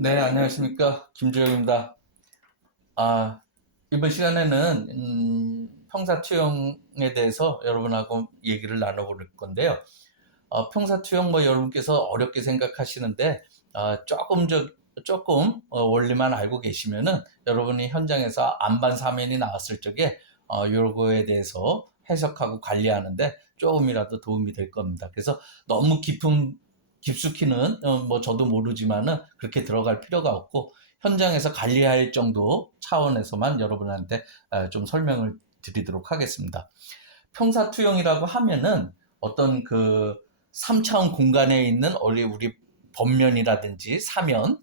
네, 안녕하십니까. 김주영입니다. 이번 시간에는 평사투영에 대해서 여러분하고 얘기를 나눠볼 건데요. 평사투영 여러분께서 어렵게 생각하시는데 조금 원리만 알고 계시면은 여러분이 현장에서 안반 사면이 나왔을 적에 요거에 대해서 해석하고 관리하는데 조금이라도 도움이 될 겁니다. 그래서 너무 깊숙이는 저도 모르지만은 그렇게 들어갈 필요가 없고 현장에서 관리할 정도 차원에서만 여러분한테 좀 설명을 드리도록 하겠습니다. 평사투영이라고 하면은 어떤 그 3차원 공간에 있는 우리 범면이라든지 사면,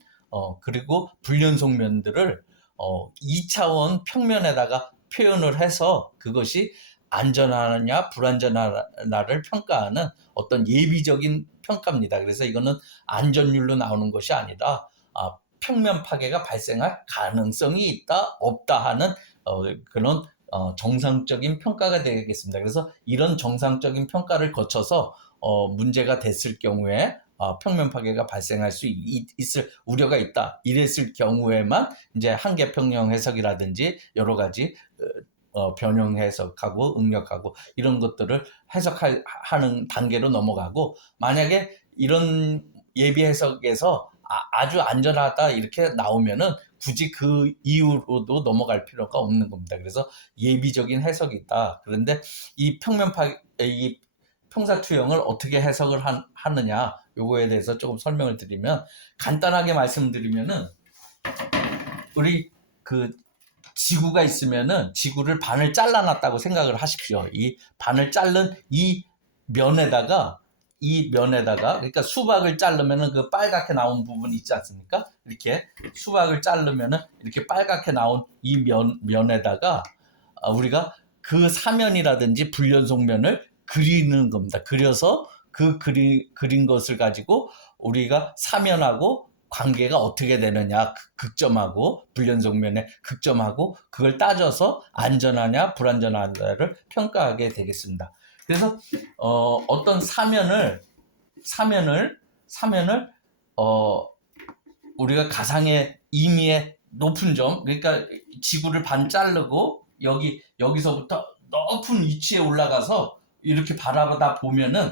그리고 불연속면들을 2차원 평면에다가 표현을 해서 그것이 안전하냐 불안전하냐를 평가하는 어떤 예비적인 평가입니다. 그래서 이거는 안전율로 나오는 것이 아니라 평면 파괴가 발생할 가능성이 있다 없다 하는 그런 정상적인 평가가 되겠습니다. 그래서 이런 정상적인 평가를 거쳐서 문제가 됐을 경우에 평면 파괴가 발생할 수 있을 우려가 있다. 이랬을 경우에만 이제 한계평형 해석이라든지 여러 가지 변형 해석하고 응력하고 이런 것들을 해석하는 단계로 넘어가고, 만약에 이런 예비 해석에서 아주 안전하다 이렇게 나오면은 굳이 그 이후로도 넘어갈 필요가 없는 겁니다. 그래서 예비적인 해석이 있다. 그런데 이 이 평사투영을 어떻게 해석을 하느냐 요거에 대해서 조금 설명을 드리면, 간단하게 말씀드리면은 우리 그 지구가 있으면은 지구를 반을 잘라놨다고 생각을 하십시오. 이 반을 자른 면에다가 그러니까 수박을 자르면은 그 빨갛게 나온 부분이 있지 않습니까? 이렇게 수박을 자르면은 이렇게 빨갛게 나온 이 면에다가 우리가 그 사면이라든지 불연속면을 그리는 겁니다. 그려서 그린 것을 가지고 우리가 사면하고 관계가 어떻게 되느냐, 극점하고 불연속면의 극점하고 그걸 따져서 안전하냐 불안전하냐를 평가하게 되겠습니다. 그래서 어떤 사면을 어, 우리가 가상의 임의의 높은 점, 그러니까 지구를 반 자르고 여기서부터 높은 위치에 올라가서 이렇게 바라보다 보면은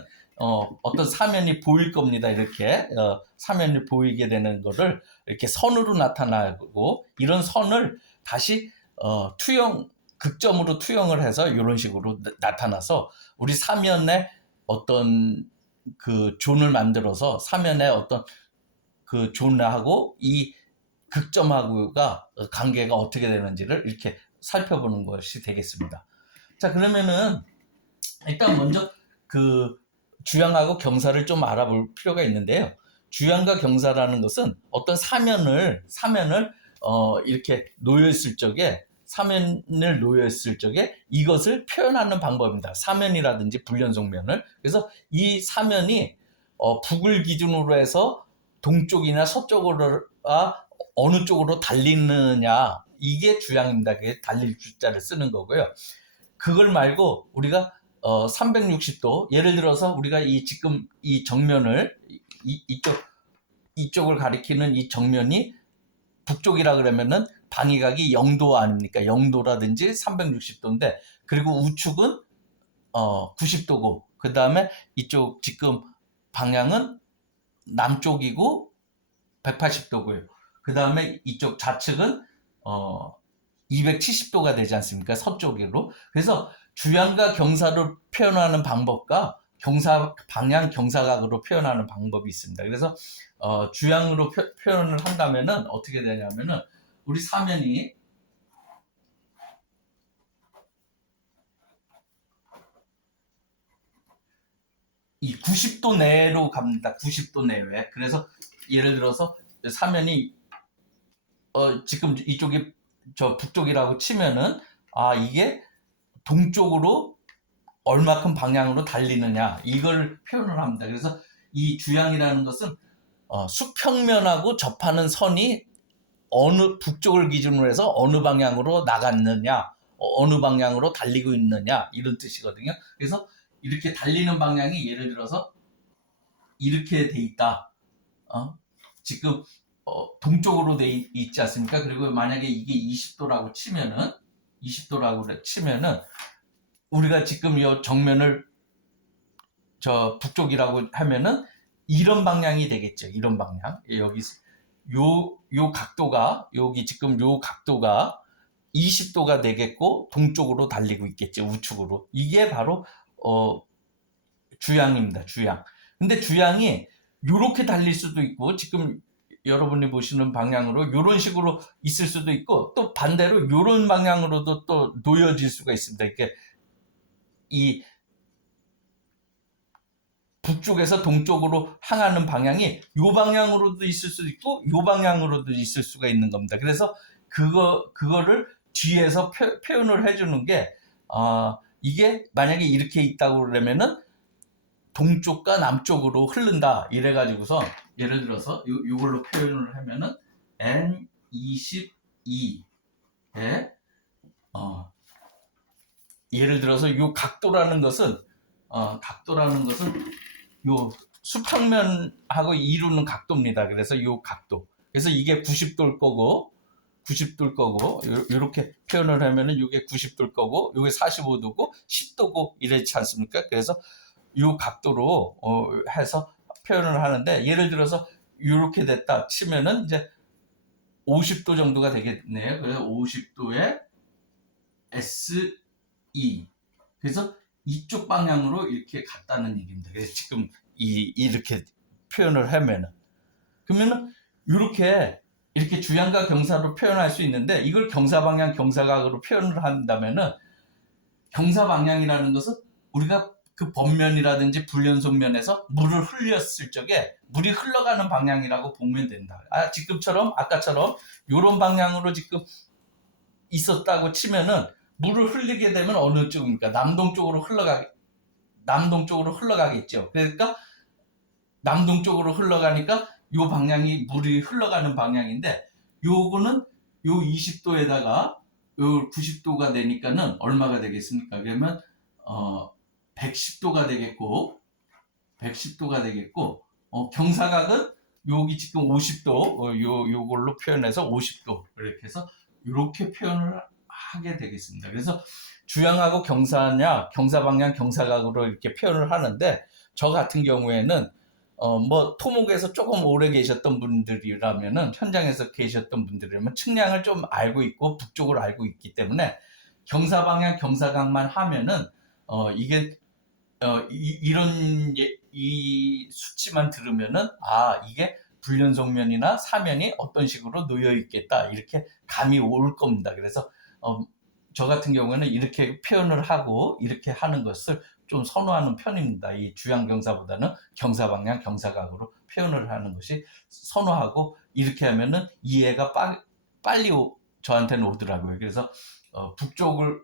어떤 사면이 보일 겁니다. 이렇게 사면이 보이게 되는 거를 이렇게 선으로 나타나고, 이런 선을 다시 극점으로 투영을 해서 이런 식으로 나타나서 우리 사면에 어떤 그 존을 만들어서 사면에 어떤 그 존하고 이 극점하고가 관계가 어떻게 되는지를 이렇게 살펴보는 것이 되겠습니다. 자, 그러면은 일단 먼저 그 주양하고 경사를 좀 알아볼 필요가 있는데요. 주양과 경사라는 것은 어떤 사면을 이렇게 사면을 놓였을 적에 이것을 표현하는 방법입니다. 사면이라든지 불연속면을. 그래서 이 사면이 북을 기준으로 해서 동쪽이나 서쪽으로 어느 쪽으로 달리느냐, 이게 주양입니다. 그게 달릴 주자를 쓰는 거고요. 그걸 말고 우리가 360도, 예를 들어서 우리가 지금 이 정면을 이쪽을 가리키는 이 정면이 북쪽이라 그러면은 방위각이 0도 아닙니까? 0도라든지 360도인데, 그리고 우측은 90도고, 그 다음에 이쪽 지금 방향은 남쪽이고 180도고요. 그 다음에 이쪽 좌측은 270도가 되지 않습니까? 서쪽으로. 그래서 주양과 경사를 표현하는 방법과 방향 경사각으로 표현하는 방법이 있습니다. 그래서 주양으로 표현을 한다면은 어떻게 되냐면은 우리 사면이 이 90도 내로 갑니다. 90도 내외. 그래서 예를 들어서 사면이 지금 이쪽이 저 북쪽이라고 치면은 이게 동쪽으로 얼마큼 방향으로 달리느냐, 이걸 표현을 합니다. 그래서 이 주양이라는 것은 수평면하고 접하는 선이 어느 북쪽을 기준으로 해서 어느 방향으로 나갔느냐, 어느 방향으로 달리고 있느냐, 이런 뜻이거든요. 그래서 이렇게 달리는 방향이 예를 들어서 이렇게 돼 있다. 지금 동쪽으로 돼 있지 않습니까? 그리고 만약에 이게 20도라고 치면은 우리가 지금 이 정면을 저 북쪽이라고 하면은 이런 방향이 되겠죠. 이런 방향. 여기 요 각도가 여기 지금 요 각도가 20도가 되겠고 동쪽으로 달리고 있겠죠. 우측으로. 이게 바로 주양입니다. 주양. 근데 주양이 요렇게 달릴 수도 있고 지금 여러분이 보시는 방향으로 이런 식으로 있을 수도 있고 또 반대로 이런 방향으로도 또 놓여질 수가 있습니다. 이렇게 이 북쪽에서 동쪽으로 향하는 방향이 요 방향으로도 있을 수도 있고 요 방향으로도 있을 수가 있는 겁니다. 그래서 그거를 뒤에서 표현을 해주는 게 이게 만약에 이렇게 있다고 그러면은 동쪽과 남쪽으로 흐른다 이래가지고서 예를 들어서 요걸로 표현을 하면은 N22에 예를 들어서 요 각도라는 것은 요 수평면하고 이루는 각도입니다. 그래서 요 각도. 그래서 이게 90도일 거고 이렇게 표현을 하면은 이게 90도일 거고 이게 45도고 10도고 이렇지 않습니까? 그래서 요 각도로 해서 표현을 하는데 예를 들어서 이렇게 됐다 치면은 이제 50도 정도가 되겠네요. 그래서 50도에 SE. 그래서 이쪽 방향으로 이렇게 갔다는 얘기입니다. 그래서 지금 이렇게 표현을 하면은 그러면은 이렇게 주양과 경사로 표현할 수 있는데 이걸 경사 방향 경사각으로 표현을 한다면은 경사 방향이라는 것은 우리가 그 번면이라든지 불연속면에서 물을 흘렸을 적에 물이 흘러가는 방향이라고 보면 된다. 아까처럼 이런 방향으로 지금 있었다고 치면은 물을 흘리게 되면 어느 쪽입니까? 남동쪽으로 흘러가겠죠. 그러니까 남동쪽으로 흘러가니까 요 방향이 물이 흘러가는 방향인데 요거는 요 20도에다가 요 90도가 되니까는 얼마가 되겠습니까? 그러면 110도가 되겠고 경사각은 여기 지금 50도 요걸로 표현해서 50도 이렇게 해서 이렇게 표현을 하게 되겠습니다. 그래서 주양하고 경사냐 경사 방향 경사각으로 이렇게 표현을 하는데 저 같은 경우에는 토목에서 조금 오래 계셨던 분들이라면은 현장에서 계셨던 분들이라면 측량을 좀 알고 있고 북쪽을 알고 있기 때문에 경사 방향 경사각만 하면은 이게 이런 이 수치만 들으면은 이게 불연속면이나 사면이 어떤 식으로 놓여 있겠다 이렇게 감이 올 겁니다. 그래서 저 같은 경우에는 이렇게 표현을 하고 이렇게 하는 것을 좀 선호하는 편입니다. 이 주양 경사보다는 경사 방향 경사각으로 표현을 하는 것이 선호하고 이렇게 하면은 이해가 빨리 저한테는 오더라고요. 그래서 북쪽을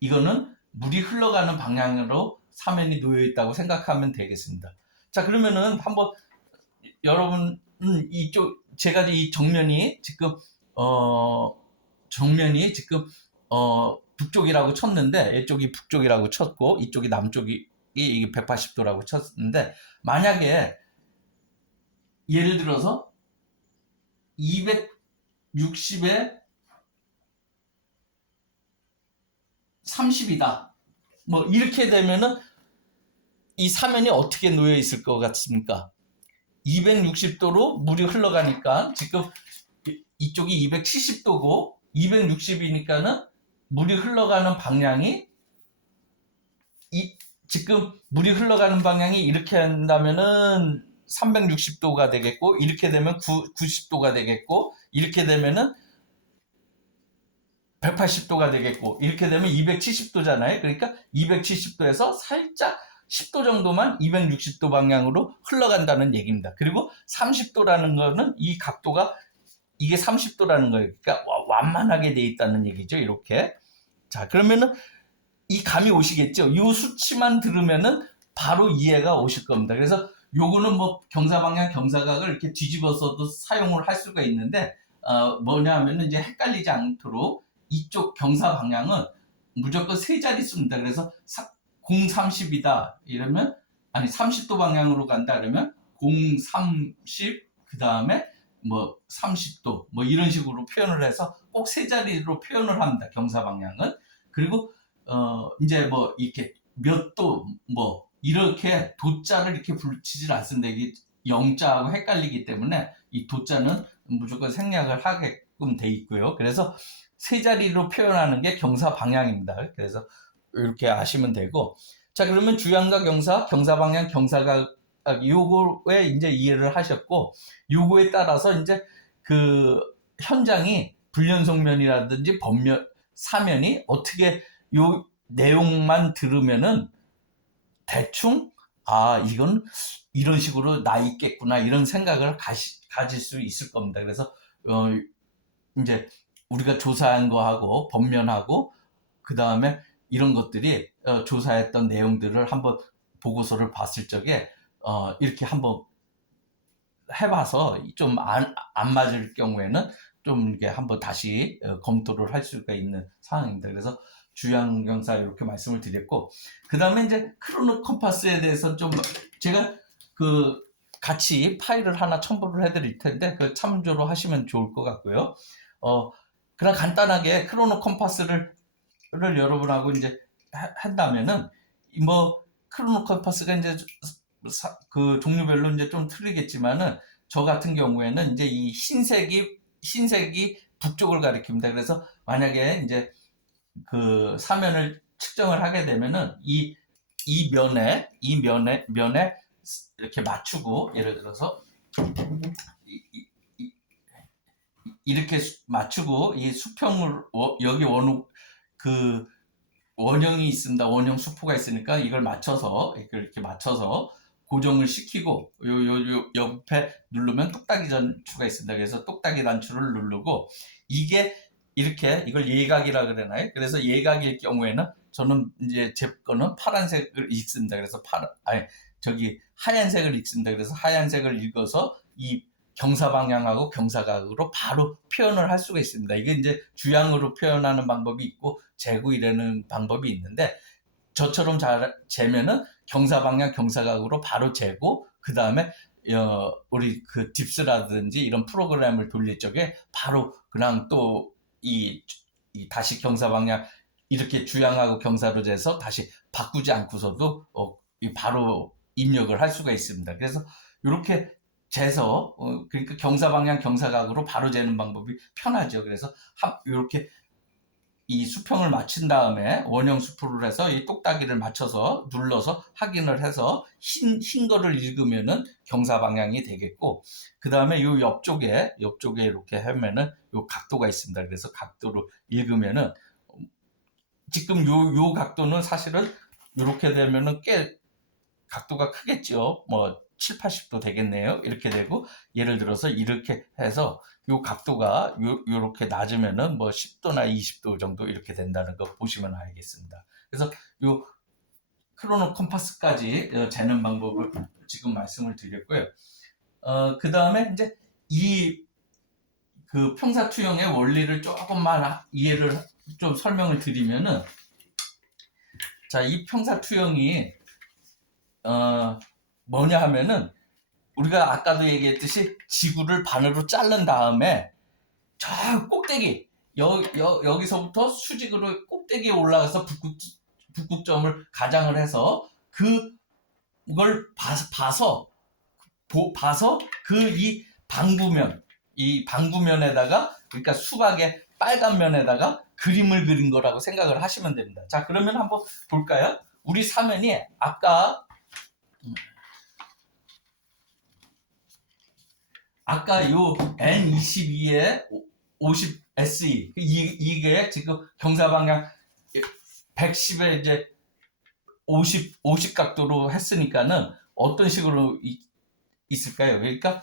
이거는 물이 흘러가는 방향으로 사면이 놓여 있다고 생각하면 되겠습니다. 자, 그러면은 한번 여러분 제가 이 정면이 지금 북쪽이라고 쳤는데 이쪽이 북쪽이라고 쳤고 이쪽이 남쪽이 이게 180도라고 쳤는데 만약에 예를 들어서 260에 30이다. 이렇게 되면은 이 사면이 어떻게 놓여 있을 것 같습니까? 260도로 물이 흘러가니까 지금 이쪽이 270도고 260이니까는 물이 흘러가는 방향이 지금 물이 흘러가는 방향이 이렇게 한다면은 360도가 되겠고 이렇게 되면 90도가 되겠고 이렇게 되면은 180도가 되겠고 이렇게 되면 270도잖아요. 그러니까 270도에서 살짝 10도 정도만 260도 방향으로 흘러간다는 얘기입니다. 그리고 30도라는 거는 이 각도가 이게 30도라는 거예요. 그러니까 완만하게 돼 있다는 얘기죠. 이렇게. 자, 그러면은 이 감이 오시겠죠. 이 수치만 들으면은 바로 이해가 오실 겁니다. 그래서 요거는 경사 방향 경사각을 이렇게 뒤집어서도 사용을 할 수가 있는데 뭐냐 하면은 이제 헷갈리지 않도록 이쪽 경사 방향은 무조건 세 자릿수입니다. 그래서 030이다 이러면 30도 방향으로 간다 그러면 030 그 다음에 뭐 30도 뭐 이런 식으로 표현을 해서 꼭 세 자리로 표현을 합니다. 경사 방향은. 그리고 이제 뭐 이렇게 몇 도 뭐 이렇게 도자를 이렇게 붙이질 않습니다. 이게 영자하고 헷갈리기 때문에 이 도자는 무조건 생략을 하게끔 돼 있고요. 그래서 세 자리로 표현하는 게 경사 방향입니다. 그래서 이렇게 아시면 되고, 자 그러면 주양과 경사, 경사 방향, 경사각 요거에 이제 이해를 하셨고, 요거에 따라서 이제 그 현장이 불연속면이라든지 번면 사면이 어떻게 요 내용만 들으면은 대충 이건 이런 식으로 나 있겠구나 이런 생각을 가질 수 있을 겁니다. 그래서 이제 우리가 조사한 거하고 번면하고 그 다음에 이런 것들이 조사했던 내용들을 한번 보고서를 봤을 적에 이렇게 한번 해봐서 좀 안 맞을 경우에는 좀 이렇게 한번 다시 검토를 할 수가 있는 상황입니다. 그래서 주양경사 이렇게 말씀을 드렸고, 그 다음에 이제 크로노 컴파스에 대해서 좀 제가 그 같이 파일을 하나 첨부를 해드릴 텐데 그 참조로 하시면 좋을 것 같고요. 그냥 간단하게 크로노 컴파스를 여러분하고 이제 한다면은 뭐 크로노 컴파스가 이제 그 종류별로 이제 좀 틀리겠지만은 저 같은 경우에는 이제 이 흰색이 북쪽을 가리킵니다. 그래서 만약에 이제 그 사면을 측정을 하게 되면은 이 면에 이렇게 맞추고, 예를 들어서 이렇게 맞추고 이 수평을 여기 그 원형이 있습니다. 원형 수포가 있으니까 이걸 이렇게 맞춰서 고정을 시키고 요 옆에 누르면 똑딱이 단추가 있습니다. 그래서 똑딱이 단추를 누르고, 이게 이렇게 이걸 예각이라 그러나요? 그래서 예각일 경우에는 저는 이제 제 거는 파란색을 읽습니다. 그래서 하얀색을 읽습니다. 그래서 하얀색을 읽어서 이 경사 방향하고 경사각으로 바로 표현을 할 수가 있습니다. 이게 이제 주양으로 표현하는 방법이 있고 재구이라는 방법이 있는데, 저처럼 재면은 경사 방향 경사각으로 바로 재고, 그 다음에 우리 그 딥스라든지 이런 프로그램을 돌릴 적에 바로 그냥 또 이 다시 경사 방향 이렇게 주양하고 경사로 재서 다시 바꾸지 않고서도 바로 입력을 할 수가 있습니다. 그래서 이렇게 재서 그러니까 경사 방향 경사각으로 바로 재는 방법이 편하죠. 그래서 이렇게 이 수평을 맞춘 다음에 원형 수포를 해서 이 똑딱이를 맞춰서 눌러서 확인을 해서 흰 거를 읽으면은 경사 방향이 되겠고, 그 다음에 요 옆쪽에 이렇게 하면은 요 각도가 있습니다. 그래서 각도로 읽으면은 지금 요 각도는 사실은 이렇게 되면은 꽤 각도가 크겠죠. 뭐 7, 80도 되겠네요. 이렇게 되고, 예를 들어서 이렇게 해서 요 각도가 요렇게 낮으면은 뭐 10도나 20도 정도 이렇게 된다는 거 보시면 알겠습니다. 그래서 요 크로노 컴파스까지 재는 방법을 지금 말씀을 드렸고요. 그 다음에 이제 그 평사투영의 원리를 조금만 이해를 좀 설명을 드리면은, 자, 이 평사투영이 뭐냐 하면은 우리가 아까도 얘기했듯이 지구를 반으로 자른 다음에 저 꼭대기 여기서부터 수직으로 꼭대기에 올라가서 북극점을 가장을 해서 그걸 봐서 이 방부면에다가, 그러니까 수박의 빨간 면에다가 그림을 그린 거라고 생각을 하시면 됩니다. 자, 그러면 한번 볼까요? 우리 사면이 아까 요 N22에 50 SE 이게 지금 경사 방향 110에 이제 50 각도로 했으니까는 어떤 식으로 있을까요? 그러니까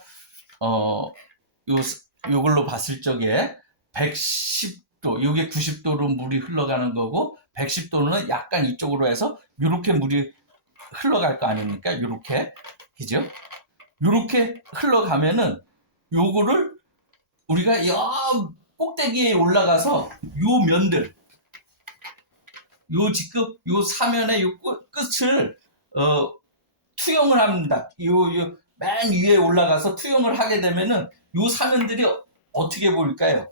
요걸로 봤을 적에 110도, 요게 90도로 물이 흘러가는 거고 110도는 약간 이쪽으로 해서 요렇게 물이 흘러갈 거 아닙니까? 요렇게, 그죠? 요렇게 흘러가면은 요거를 우리가 꼭대기에 올라가서 요 면들, 지금 요 사면의 요 끝을 투영을 합니다. 맨 위에 올라가서 투영을 하게 되면은 요 사면들이 어떻게 보일까요?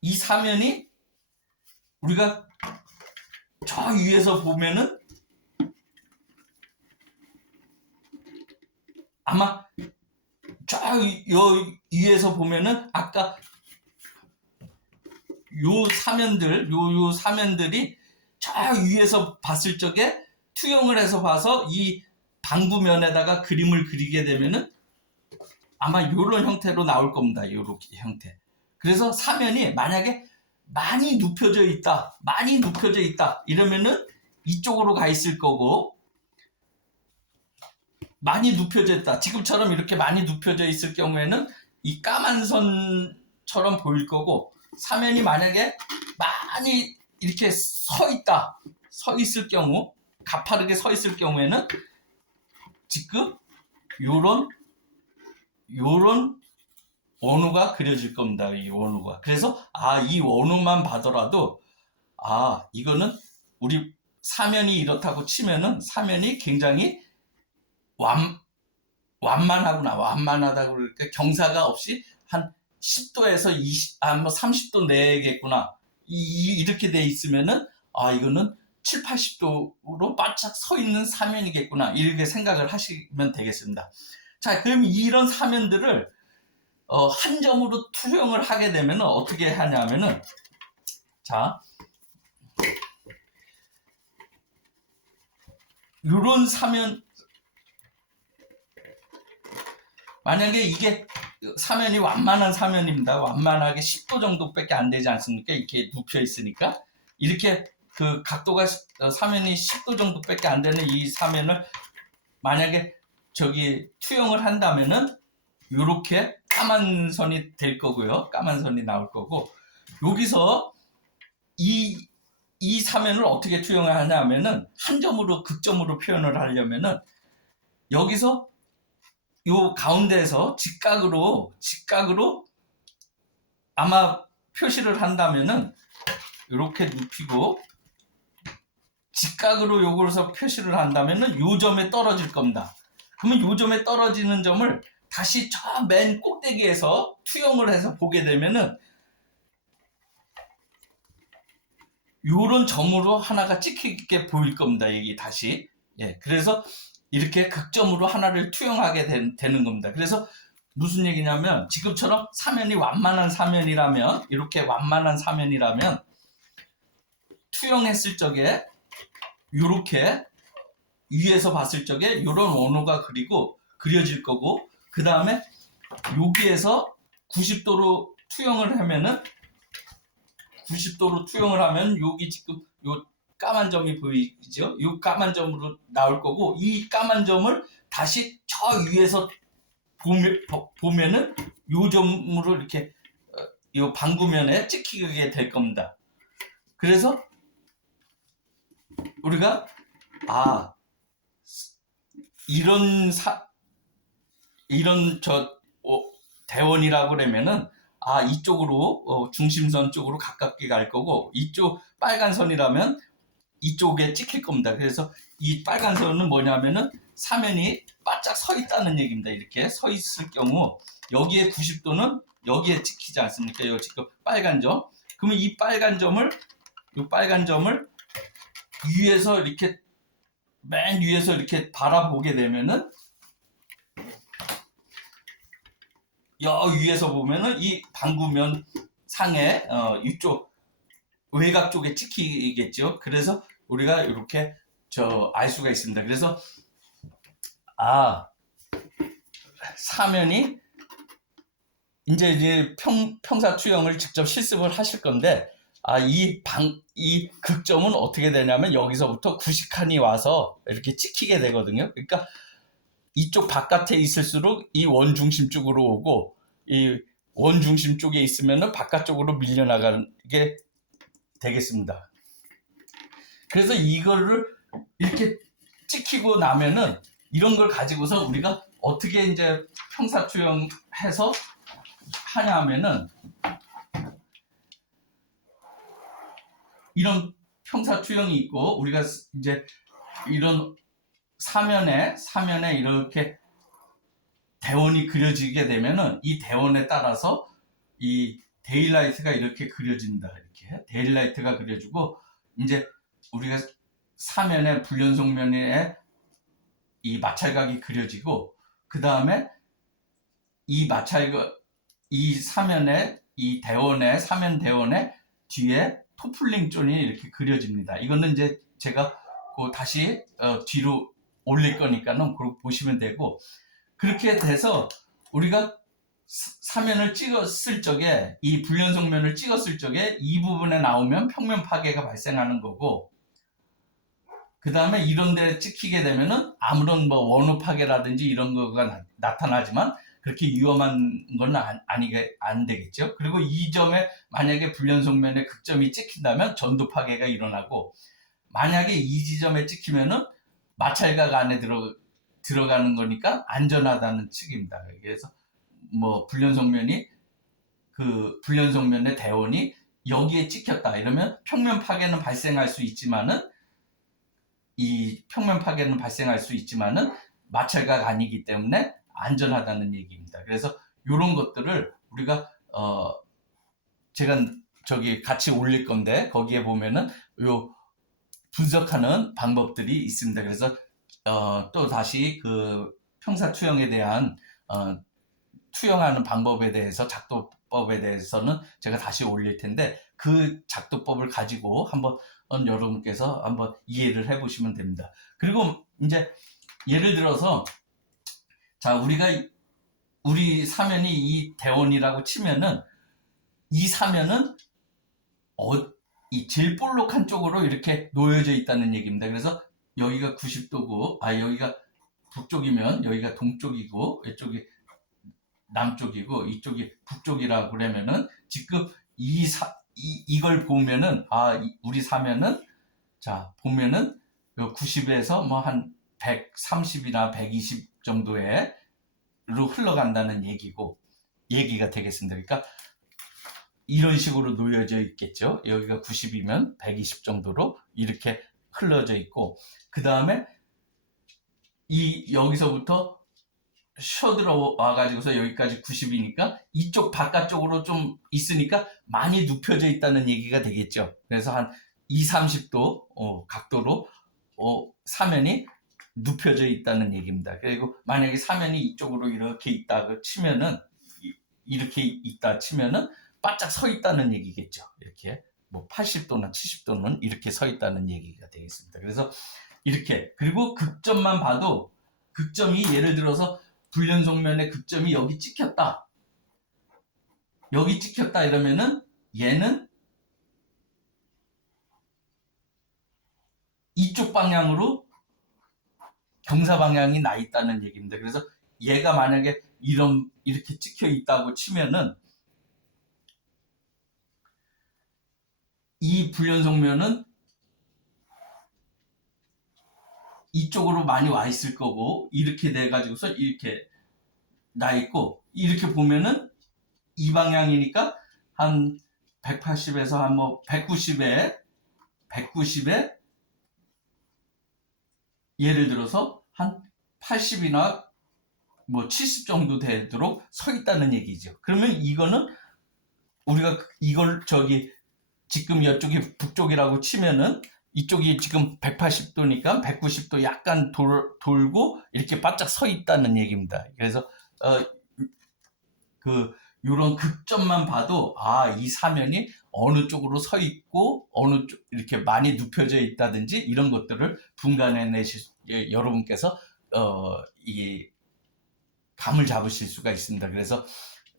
이 사면이 우리가 저 위에서 보면은 아마 저 위에서 보면은 아까 요 사면들, 요 사면들이 저 위에서 봤을 적에 투영을 해서 봐서 이 방부면에다가 그림을 그리게 되면은 아마 요런 형태로 나올 겁니다. 요렇게 형태. 그래서 사면이 만약에 많이 눕혀져 있다, 많이 눕혀져 있다 이러면은 이쪽으로 가 있을 거고, 많이 눕혀져 있다, 지금처럼 이렇게 많이 눕혀져 있을 경우에는 이 까만 선처럼 보일 거고, 사면이 만약에 많이 이렇게 서 있다, 서 있을 경우, 가파르게 서 있을 경우에는 지금 요런 원우가 그려질 겁니다. 이 원우가. 그래서 이 원우만 봐더라도 이거는 우리 사면이 이렇다고 치면은 사면이 굉장히 완만하구나. 완만하다고 그러니까 경사가 없이 한 10도에서 30도 내겠구나. 이렇게 돼 있으면은 이거는 7, 80도로 바짝 서 있는 사면이겠구나. 이렇게 생각을 하시면 되겠습니다. 자, 그럼 이런 사면들을 한 점으로 투영을 하게 되면 어떻게 하냐면은, 자, 요런 사면, 만약에 이게 사면이 완만한 사면입니다. 완만하게 10도 정도밖에 안 되지 않습니까? 이렇게 눕혀 있으니까. 이렇게 그 각도가 사면이 10도 정도밖에 안 되는 이 사면을 만약에 투영을 한다면은 요렇게 까만 선이 될 거고요. 까만 선이 나올 거고, 여기서 이 사면을 어떻게 투영을 하냐면은 한 점으로 극점으로 표현을 하려면은 여기서 요 가운데에서 직각으로 아마 표시를 한다면은 이렇게 눕히고 직각으로 요거에서 표시를 한다면은 요 점에 떨어질 겁니다. 그러면 요 점에 떨어지는 점을 다시 저 맨 꼭대기에서 투영을 해서 보게 되면은 요런 점으로 하나가 찍히게 보일 겁니다. 이게 다시. 그래서 이렇게 극점으로 하나를 투영하게 되는 겁니다. 그래서 무슨 얘기냐면 지금처럼 사면이 완만한 사면이라면, 이렇게 완만한 사면이라면 투영했을 적에 이렇게 위에서 봤을 적에 이런 원호가 그려질 거고, 그 다음에 여기에서 90도로 투영을 하면은 90도로 투영을 하면 여기 지금 요 까만 점이 보이죠? 요 까만 점으로 나올 거고, 이 까만 점을 다시 저 위에서 보면은 요 점으로 이렇게 요 방구면에 찍히게 될 겁니다. 그래서 우리가 이런 대원이라고 그러면은 이쪽으로 중심선 쪽으로 가깝게 갈 거고, 이쪽 빨간 선이라면 이쪽에 찍힐 겁니다. 그래서 이 빨간 선은 뭐냐면은 사면이 바짝 서 있다는 얘기입니다. 이렇게 서 있을 경우 여기에 90도는 여기에 찍히지 않습니까? 요 지금 빨간 점. 그러면 이 빨간 점을 위에서 이렇게 맨 위에서 이렇게 바라보게 되면은 위에서 보면은 이 방구면 상에 이쪽 외곽 쪽에 찍히겠죠. 그래서 우리가 이렇게 알 수가 있습니다. 그래서 사면이 이제 평사 투영을 직접 실습을 하실 건데, 이 극점은 어떻게 되냐면 여기서부터 90칸이 와서 이렇게 찍히게 되거든요. 그러니까 이쪽 바깥에 있을수록 이 원중심 쪽으로 오고, 이 원중심 쪽에 있으면은 바깥쪽으로 밀려나가게 되겠습니다. 그래서 이거를 이렇게 찍히고 나면은 이런 걸 가지고서 우리가 어떻게 이제 평사 투영해서 하냐면은, 이런 평사 투영이 있고 우리가 이제 이런 사면에 이렇게 대원이 그려지게 되면은 이 대원에 따라서 이 데일라이트가 이렇게 그려진다. 이렇게 데일라이트가 그려지고 이제 우리가 사면에 불연속면에 이 마찰각이 그려지고 그 다음에 이 마찰각 이 사면에 이 대원의 사면 대원의 뒤에 토플링 존이 이렇게 그려집니다. 이거는 이제 제가 다시 뒤로 올릴 거니까는 그걸 보시면 되고 그렇게 돼서 우리가 사면을 찍었을 적에 이 불연속면을 찍었을 적에 이 부분에 나오면 평면 파괴가 발생하는 거고 그 다음에 이런 데 찍히게 되면은 아무런 뭐 원호 파괴라든지 이런 거가 나타나지만 그렇게 위험한 건 안 되겠죠. 그리고 이 점에 만약에 불연속면에 극점이 찍힌다면 전도 파괴가 일어나고 만약에 이 지점에 찍히면은 마찰각 안에 들어가는 거니까 안전하다는 측입니다. 그래서 뭐 불연속면의 대원이 여기에 찍혔다 이러면 평면 파괴는 발생할 수 있지만은 마찰각 아니기 때문에 안전하다는 얘기입니다. 그래서 이런 것들을 우리가 제가 저기 같이 올릴 건데 거기에 보면은 요 분석하는 방법들이 있습니다. 그래서 또 다시 그 평사 투영에 대한 투영하는 방법에 대해서 작도법에 대해서는 제가 다시 올릴 텐데 그 작도법을 가지고 한번 여러분께서 한번 이해를 해보시면 됩니다. 그리고 이제 예를 들어서 자 우리 사면이 이 대원이라고 치면은 이 사면은 이 제일 볼록한 쪽으로 이렇게 놓여져 있다는 얘기입니다. 그래서 여기가 90도고 여기가 북쪽이면 여기가 동쪽이고 이쪽이 남쪽이고 이쪽이 북쪽이라고 그러면은 지금 이걸 보면은 우리 사면은 자 보면은 90에서 뭐 한 130이나 120 정도로 흘러간다는 얘기가 되겠습니다. 그러니까 이런 식으로 놓여져 있겠죠. 여기가 90이면 120 정도로 이렇게 흘러져 있고 그 다음에 여기서부터 들어와 가지고서 여기까지 90이니까 이쪽 바깥쪽으로 좀 있으니까 많이 눕혀져 있다는 얘기가 되겠죠. 그래서 한 20-30도 각도로 사면이 눕혀져 있다는 얘기입니다. 그리고 만약에 사면이 이쪽으로 이렇게 있다 치면은 바짝 서 있다는 얘기겠죠. 이렇게 뭐 80도나 70도는 이렇게 서 있다는 얘기가 되겠습니다. 그래서 이렇게 그리고 극점만 봐도 극점이 예를 들어서 불연속면의 극점이 여기 찍혔다 이러면은 얘는 이쪽 방향으로 경사 방향이 나 있다는 얘기입니다. 그래서 얘가 만약에 이렇게 찍혀 있다고 치면은 이 불연속면은 이쪽으로 많이 와 있을 거고 이렇게 돼 가지고서 이렇게 나 있고 이렇게 보면은 이 방향이니까 한 180에서 한 뭐 190에 예를 들어서 한 80이나 뭐 70 정도 되도록 서 있다는 얘기죠. 그러면 이거는 우리가 이걸 지금 이쪽이 북쪽이라고 치면은 이쪽이 지금 180도니까 190도 약간 돌고 이렇게 바짝 서 있다는 얘기입니다. 그래서 요런 극점만 봐도 이 사면이 어느 쪽으로 서 있고 어느 쪽 이렇게 많이 눕혀져 있다든지 이런 것들을 분간해 여러분께서 이 감을 잡으실 수가 있습니다. 그래서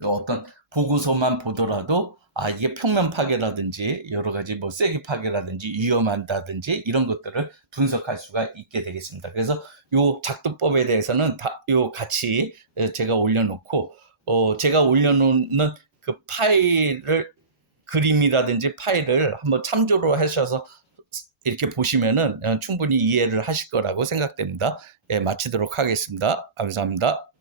어떤 보고서만 보더라도 이게 평면 파괴라든지 여러 가지 뭐 세기 파괴라든지 위험하다든지 이런 것들을 분석할 수가 있게 되겠습니다. 그래서 요 작도법에 대해서는 요 같이 제가 올려놓고 제가 올려놓는 그 그림이라든지 파일을 한번 참조로 하셔서 이렇게 보시면은 충분히 이해를 하실 거라고 생각됩니다. 마치도록 하겠습니다. 감사합니다.